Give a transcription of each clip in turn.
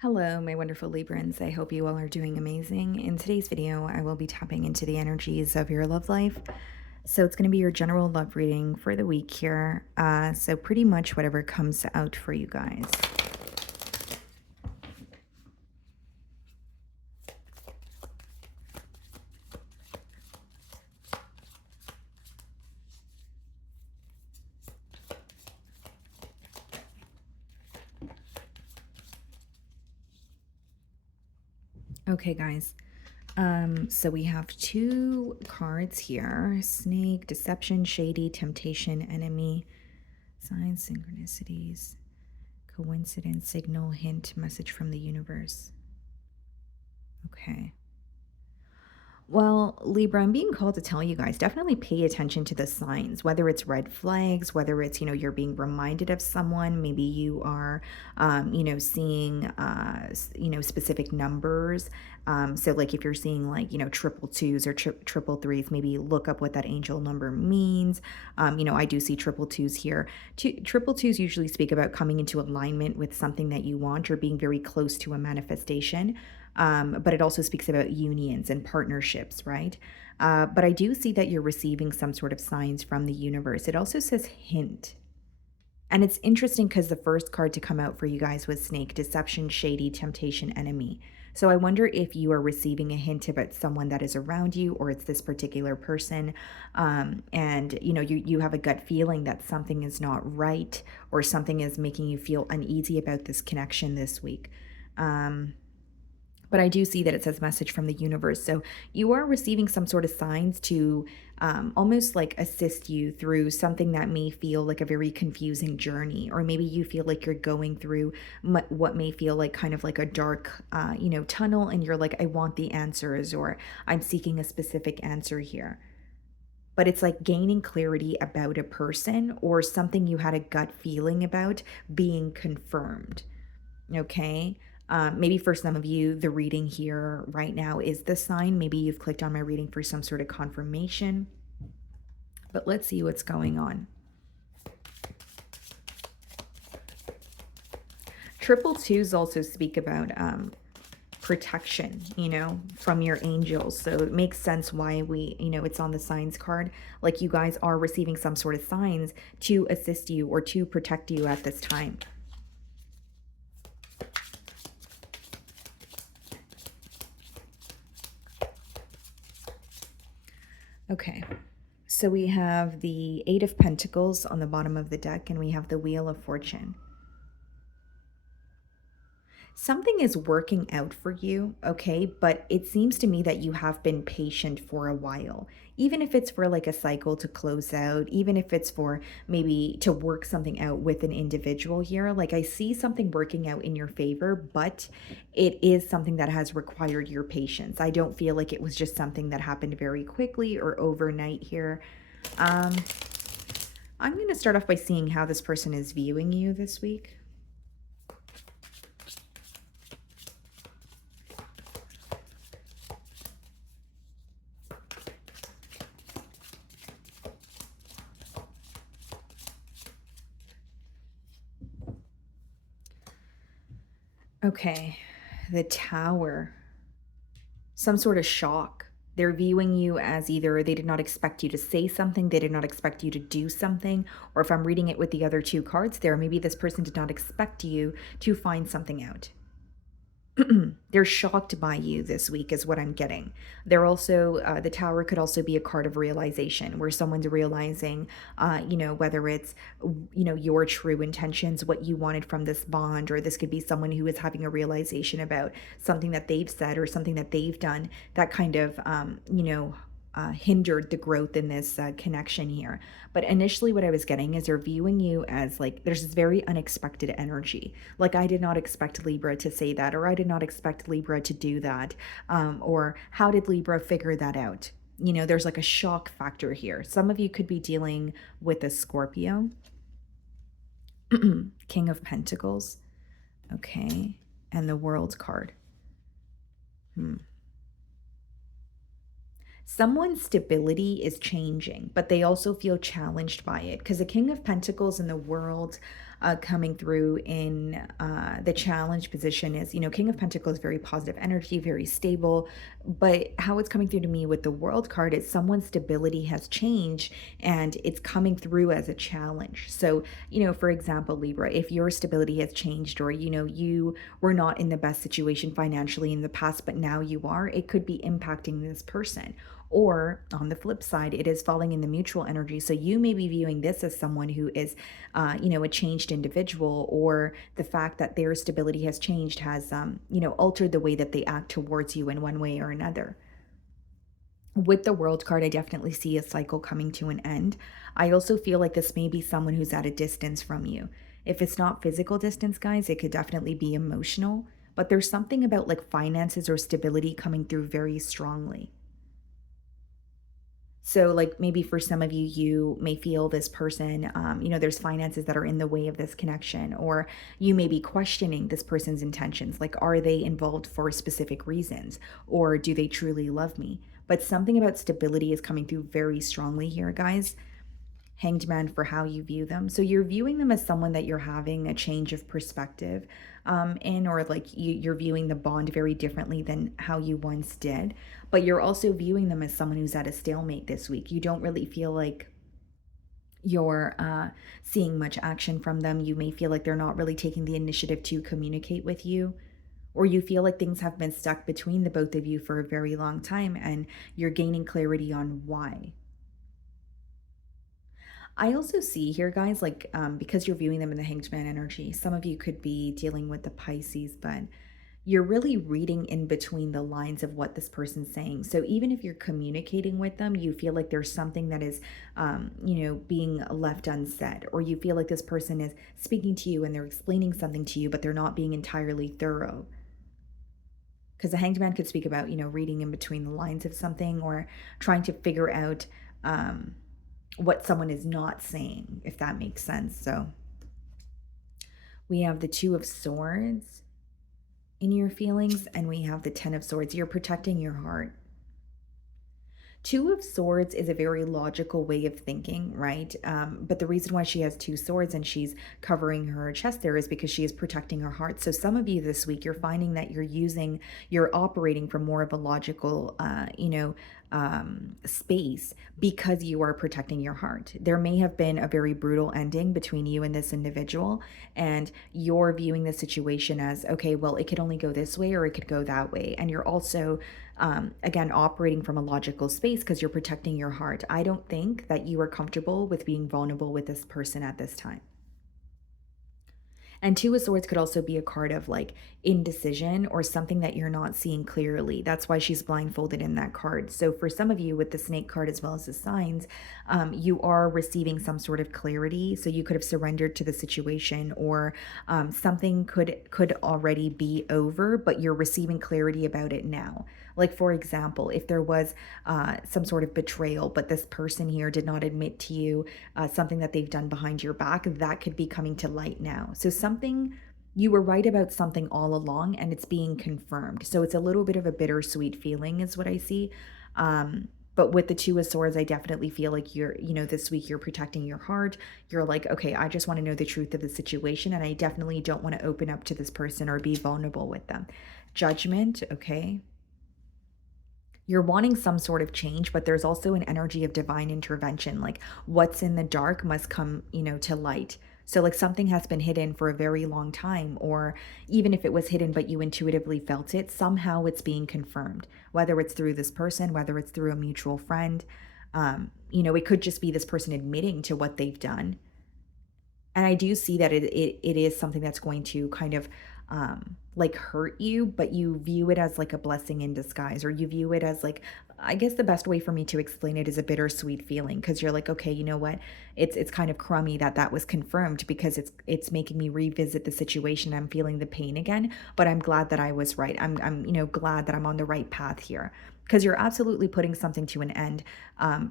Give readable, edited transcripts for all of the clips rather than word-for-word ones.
Hello, my wonderful Librans. I hope you all are doing amazing. In today's video, I will be tapping into the energies of your love life. So it's going to be your general love reading for the week here. So pretty much whatever comes out for you guys. Okay, guys. So we have two cards here: snake, deception, shady, temptation, enemy, signs, synchronicities, coincidence, signal, hint, message from the universe. Okay. Well, Libra, I'm being called to tell you guys, definitely pay attention to the signs, whether it's red flags, whether it's, you're being reminded of someone, maybe you are, seeing, specific numbers. So like if you're seeing like, triple twos or triple threes, maybe look up what that angel number means. I do see triple twos here. Triple twos usually speak about coming into alignment with something that you want or being very close to a manifestation. But it also speaks about unions and partnerships, right? But I do see that you're receiving some sort of signs from the universe. It also says hint. And it's interesting because the first card to come out for you guys was snake, deception, shady, temptation, enemy. So I wonder if you are receiving a hint about someone that is around you, or it's this particular person. And you have a gut feeling that something is not right, or something is making you feel uneasy about this connection this week. But I do see that it says message from the universe. So you are receiving some sort of signs to almost like assist you through something that may feel like a very confusing journey. Or maybe you feel like you're going through what may feel like kind of like a dark, tunnel. And you're like, I want the answers, or I'm seeking a specific answer here. But it's like gaining clarity about a person or something you had a gut feeling about being confirmed. Okay. Maybe for some of you, the reading here right now is the sign. Maybe you've clicked on my reading for some sort of confirmation. But let's see what's going on. Triple twos also speak about protection, from your angels. So it makes sense why it's on the signs card. Like you guys are receiving some sort of signs to assist you or to protect you at this time. Okay, so we have the Eight of Pentacles on the bottom of the deck, and we have the Wheel of Fortune. Something is working out for you, okay? But it seems to me that you have been patient for a while. Even if it's for like a cycle to close out, even if it's for maybe to work something out with an individual here, like I see something working out in your favor, but it is something that has required your patience. I don't feel like it was just something that happened very quickly or overnight here. I'm going to start off by seeing how this person is viewing you this week. Okay, the Tower. Some sort of shock. They're viewing you as either they did not expect you to say something, they did not expect you to do something, or if I'm reading it with the other two cards there, maybe this person did not expect you to find something out. They're shocked by you this week is what I'm getting. They're also, the Tower could also be a card of realization where someone's realizing, whether it's, your true intentions, what you wanted from this bond, or this could be someone who is having a realization about something that they've said or something that they've done that kind of, hindered the growth in this connection here. But initially, what I was getting is they're viewing you as like there's this very unexpected energy. Like, I did not expect Libra to say that, or I did not expect Libra to do that, or how did Libra figure that out? There's like a shock factor here. Some of you could be dealing with a Scorpio. King of Pentacles. Okay. And the World card. Someone's stability is changing, but they also feel challenged by it because the King of Pentacles in the World, coming through in the challenge position is, King of Pentacles, very positive energy, very stable. But how it's coming through to me with the World card is someone's stability has changed and it's coming through as a challenge. So, for example, Libra, if your stability has changed or, you were not in the best situation financially in the past, but now you are, it could be impacting this person. Or on the flip side, it is falling in the mutual energy. So you may be viewing this as someone who is, a changed individual, or the fact that their stability has changed has, altered the way that they act towards you in one way or another. With the World card, I definitely see a cycle coming to an end. I also feel like this may be someone who's at a distance from you. If it's not physical distance, guys, it could definitely be emotional. But there's something about like finances or stability coming through very strongly. So, like maybe for some of you, you may feel this person, there's finances that are in the way of this connection, or you may be questioning this person's intentions. Like, are they involved for specific reasons, or do they truly love me? But something about stability is coming through very strongly here, guys. Hanged Man for how you view them. So you're viewing them as someone that you're having a change of perspective in, or like you're viewing the bond very differently than how you once did. But you're also viewing them as someone who's at a stalemate this week. You don't really feel like you're seeing much action from them. You may feel like they're not really taking the initiative to communicate with you, or you feel like things have been stuck between the both of you for a very long time and you're gaining clarity on why. I also see here, guys, like, because you're viewing them in the Hanged Man energy, some of you could be dealing with the Pisces, but you're really reading in between the lines of what this person's saying. So even if you're communicating with them, you feel like there's something that is, being left unsaid, or you feel like this person is speaking to you and they're explaining something to you, but they're not being entirely thorough. Because the Hanged Man could speak about, reading in between the lines of something, or trying to figure out, what someone is not saying, if that makes sense. So we have the Two of Swords in your feelings, and we have the Ten of Swords. You're protecting your heart. Two of Swords is a very logical way of thinking, right? But the reason why she has two swords and she's covering her chest there is because she is protecting her heart. So some of you this week, you're finding that you're operating from more of a logical, space because you are protecting your heart. There may have been a very brutal ending between you and this individual, and you're viewing the situation as, okay, well, it could only go this way or it could go that way. And you're also, again, operating from a logical space because you're protecting your heart. I don't think that you are comfortable with being vulnerable with this person at this time. And Two of Swords could also be a card of like indecision or something that you're not seeing clearly. That's why she's blindfolded in that card. So for some of you with the Snake card as well as the Signs, you are receiving some sort of clarity. So you could have surrendered to the situation, or something could already be over, but you're receiving clarity about it now. Like, for example, if there was some sort of betrayal, but this person here did not admit to you something that they've done behind your back, that could be coming to light now. So you were right about something all along and it's being confirmed. So it's a little bit of a bittersweet feeling is what I see. But with the Two of Swords, I definitely feel like this week you're protecting your heart. You're like, okay, I just want to know the truth of the situation. And I definitely don't want to open up to this person or be vulnerable with them. Judgment, okay. You're wanting some sort of change, but there's also an energy of divine intervention. Like what's in the dark must come, to light. So like something has been hidden for a very long time, or even if it was hidden, but you intuitively felt it, somehow it's being confirmed, whether it's through this person, whether it's through a mutual friend. It could just be this person admitting to what they've done. And I do see that it is something that's going to kind of like hurt you, but you view it as like a blessing in disguise, or you view it as like, I guess the best way for me to explain it is a bittersweet feeling, because you're like, okay, you know what? It's kind of crummy that was confirmed, because it's making me revisit the situation. I'm feeling the pain again, but I'm glad that I was right. I'm glad that I'm on the right path here, because you're absolutely putting something to an end.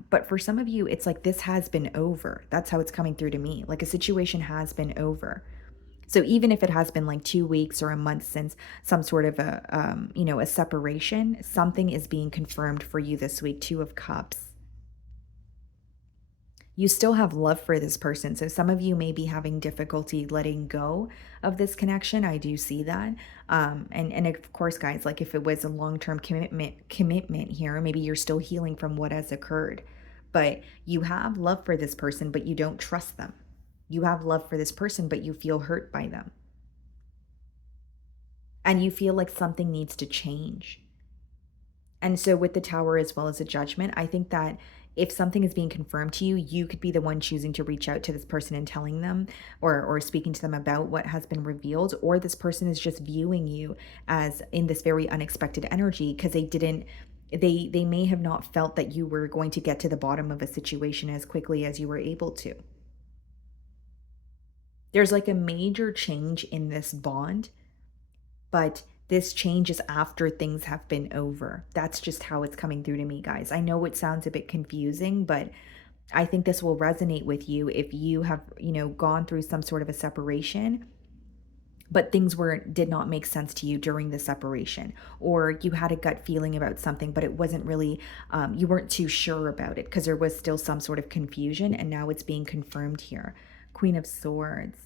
But for some of you, it's like this has been over. That's how it's coming through to me. Like a situation has been over. So even if it has been like 2 weeks or a month since some sort of a separation, something is being confirmed for you this week. Two of Cups. You still have love for this person. So some of you may be having difficulty letting go of this connection. I do see that. And of course, guys, like if it was a long-term commitment here, maybe you're still healing from what has occurred. But you have love for this person, but you don't trust them. You have love for this person, but you feel hurt by them. And you feel like something needs to change. And so with the tower as well as the judgment, I think that if something is being confirmed to you, you could be the one choosing to reach out to this person and telling them or speaking to them about what has been revealed, or this person is just viewing you as in this very unexpected energy because they may have not felt that you were going to get to the bottom of a situation as quickly as you were able to. There's like a major change in this bond, but this change is after things have been over. That's just how it's coming through to me, guys. I know it sounds a bit confusing, but I think this will resonate with you if you have, gone through some sort of a separation, but things did not make sense to you during the separation, or you had a gut feeling about something, but it wasn't really, you weren't too sure about it because there was still some sort of confusion, and now it's being confirmed here. Queen of Swords.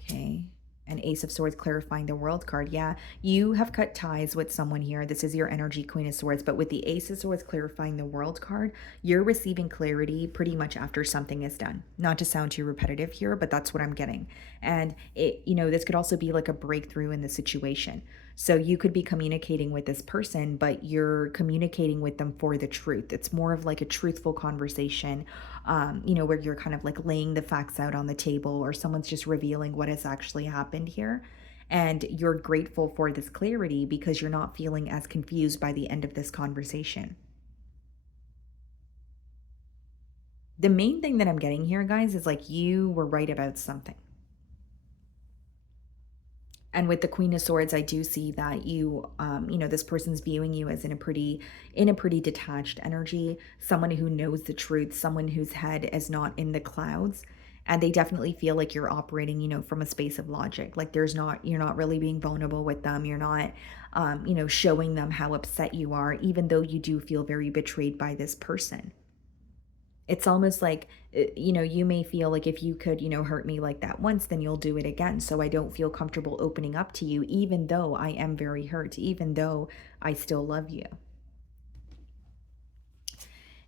Okay. An Ace of Swords clarifying the World card. Yeah, you have cut ties with someone here. This is your energy, Queen of Swords. But with the Ace of Swords clarifying the World card, you're receiving clarity pretty much after something is done. Not to sound too repetitive here, but that's what I'm getting. And this could also be like a breakthrough in the situation. So you could be communicating with this person, but you're communicating with them for the truth. It's more of like a truthful conversation, where you're kind of like laying the facts out on the table, or someone's just revealing what has actually happened here. And you're grateful for this clarity because you're not feeling as confused by the end of this conversation. The main thing that I'm getting here, guys, is like you were right about something. And with the Queen of Swords, I do see that this person's viewing you as in a pretty detached energy, someone who knows the truth, someone whose head is not in the clouds. And they definitely feel like you're operating, from a space of logic. Like you're not really being vulnerable with them. You're not, showing them how upset you are, even though you do feel very betrayed by this person. It's almost like, you may feel like if you could, hurt me like that once, then you'll do it again. So I don't feel comfortable opening up to you, even though I am very hurt, even though I still love you.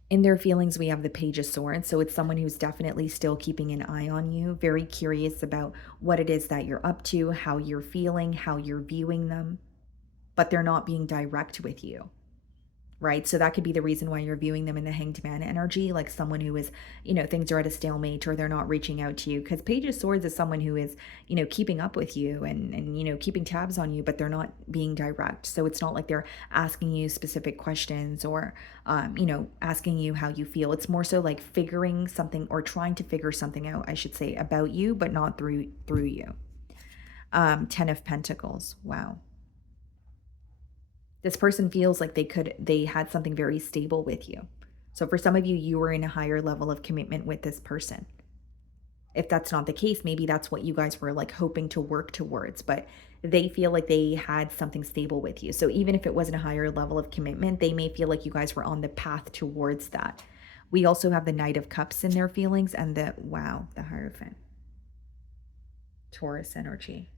In their feelings, we have the Page of Swords. So it's someone who's definitely still keeping an eye on you, very curious about what it is that you're up to, how you're feeling, how you're viewing them, but they're not being direct with you. Right? So that could be the reason why you're viewing them in the Hanged Man energy, like someone who is, things are at a stalemate or they're not reaching out to you. Because Page of Swords is someone who is, keeping up with you and keeping tabs on you, but they're not being direct. So it's not like they're asking you specific questions or, asking you how you feel. It's more so like figuring something or trying to figure something out, I should say, about you, but not through you. 10 of Pentacles. Wow. This person feels like they had something very stable with you. So for some of you, you were in a higher level of commitment with this person. If that's not the case, maybe that's what you guys were like hoping to work towards, but they feel like they had something stable with you. So even if it wasn't a higher level of commitment, they may feel like you guys were on the path towards that. We also have the Knight of Cups in their feelings and the Hierophant. Taurus energy.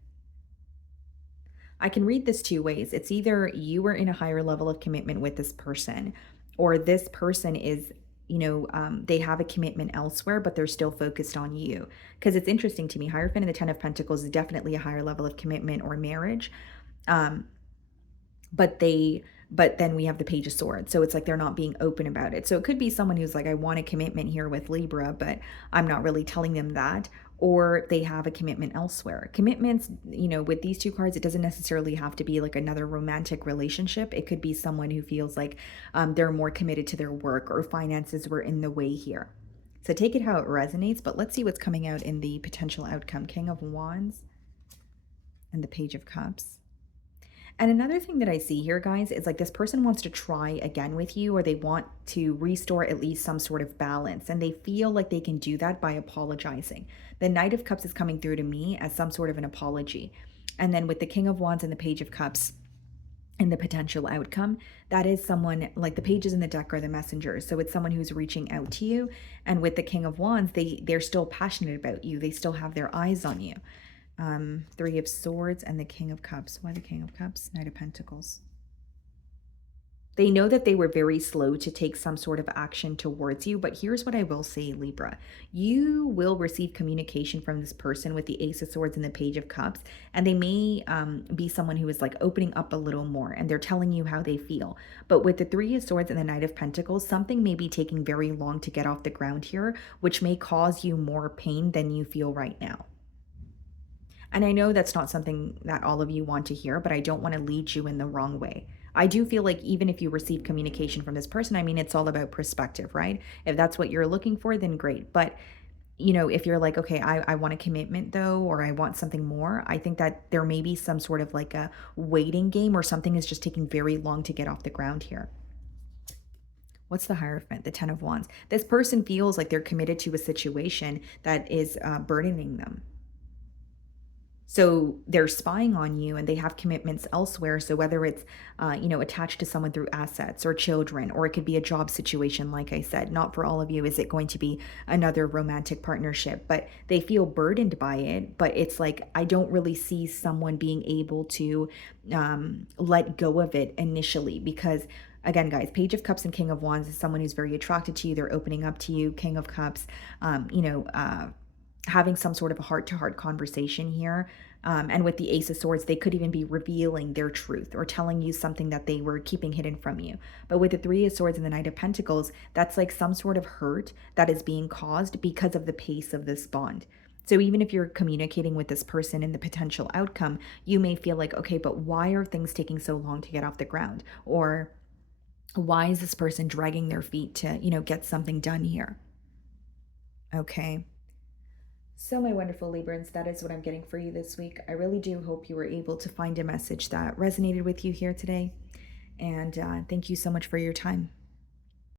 I can read this two ways. It's either you were in a higher level of commitment with this person, or this person is, they have a commitment elsewhere, but they're still focused on you. Because it's interesting to me, Hierophant and the 10 of Pentacles is definitely a higher level of commitment or marriage. But then we have the Page of Swords. So it's like they're not being open about it. So it could be someone who's like, I want a commitment here with Libra, but I'm not really telling them that. Or they have a commitment elsewhere. Commitments, with these two cards, it doesn't necessarily have to be like another romantic relationship. It could be someone who feels like they're more committed to their work, or finances were in the way here. So take it how it resonates, but let's see what's coming out in the potential outcome. King of Wands and the Page of Cups. And another thing that I see here, guys, is like this person wants to try again with you, or they want to restore at least some sort of balance. And they feel like they can do that by apologizing. The Knight of Cups is coming through to me as some sort of an apology. And then with the King of Wands and the Page of Cups, and the potential outcome, that is someone like the pages in the deck are the messengers. So it's someone who's reaching out to you. And with the King of Wands, they're still passionate about you. They still have their eyes on you. Three of Swords and the King of Cups. Why the King of Cups? Knight of Pentacles. They know that they were very slow to take some sort of action towards you, but here's what I will say, Libra. You will receive communication from this person with the Ace of Swords and the Page of Cups, and they may be someone who is like opening up a little more, and they're telling you how they feel. But with the Three of Swords and the Knight of Pentacles, something may be taking very long to get off the ground here, which may cause you more pain than you feel right now. And I know that's not something that all of you want to hear, but I don't want to lead you in the wrong way. I do feel like even if you receive communication from this person, I mean, it's all about perspective, right? If that's what you're looking for, then great. But, if you're like, okay, I want a commitment though, or I want something more, I think that there may be some sort of like a waiting game or something is just taking very long to get off the ground here. What's the Hierophant? The Ten of Wands. This person feels like they're committed to a situation that is burdening them. So they're spying on you and they have commitments elsewhere. So whether it's, attached to someone through assets or children, or it could be a job situation, like I said, not for all of you is it going to be another romantic partnership, but they feel burdened by it. But it's like, I don't really see someone being able to let go of it initially because again, guys, Page of Cups and King of Wands is someone who's very attracted to you. They're opening up to you. King of Cups, having some sort of a heart-to-heart conversation here. And with the Ace of Swords, they could even be revealing their truth or telling you something that they were keeping hidden from you. But with the Three of Swords and the Knight of Pentacles, that's like some sort of hurt that is being caused because of the pace of this bond. So even if you're communicating with this person and the potential outcome, you may feel like, okay, but why are things taking so long to get off the ground? Or why is this person dragging their feet to, get something done here? Okay. So, my wonderful Librans, that is what I'm getting for you this week. I really do hope you were able to find a message that resonated with you here today. And thank you so much for your time.